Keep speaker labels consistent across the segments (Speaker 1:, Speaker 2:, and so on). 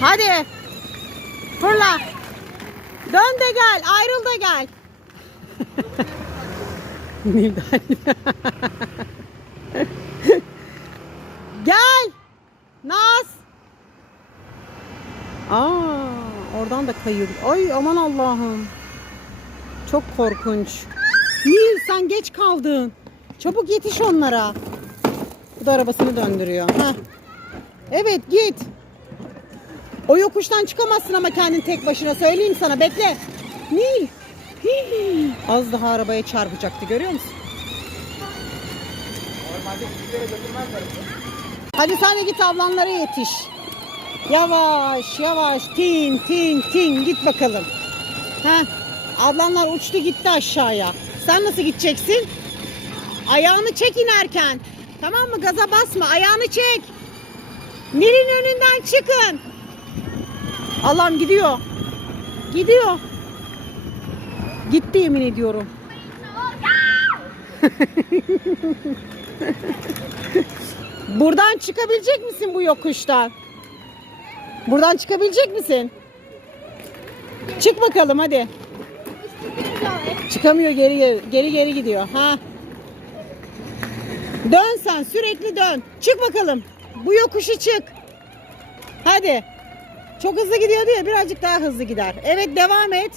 Speaker 1: Hadi. Fırla. Dön de gel. Ayrıl da gel. Nilday. gel. Naz. Aa, oradan da kayıyor. Ay aman Allah'ım. Çok korkunç. Nil sen geç kaldın. Çabuk yetiş onlara. Bu da arabasını döndürüyor. Heh. Evet git. O yokuştan çıkamazsın ama kendin tek başına söyleyeyim sana bekle. Nil. Az daha arabaya çarpacaktı görüyor musun? Hadi sen de git ablanlara yetiş. Yavaş yavaş tin tin tin git bakalım. Ha, ablanlar uçtu gitti aşağıya. Sen nasıl gideceksin? Ayağını çek inerken. Tamam mı? Gaza basma. Ayağını çek. Nil'in önünden çıkın. Allah'ım gidiyor. Gidiyor. Gitti yemin ediyorum. Buradan çıkabilecek misin bu yokuştan? Buradan çıkabilecek misin? Çık bakalım hadi. Çıkamıyor geri geri geri, geri gidiyor. Ha. Dön sen sürekli dön. Çık bakalım. Bu yokuşu çık. Hadi. Çok hızlı gidiyor diye birazcık daha hızlı gider. Evet devam et.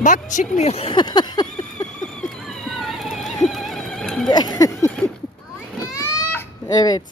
Speaker 1: Bak çıkmıyor. evet.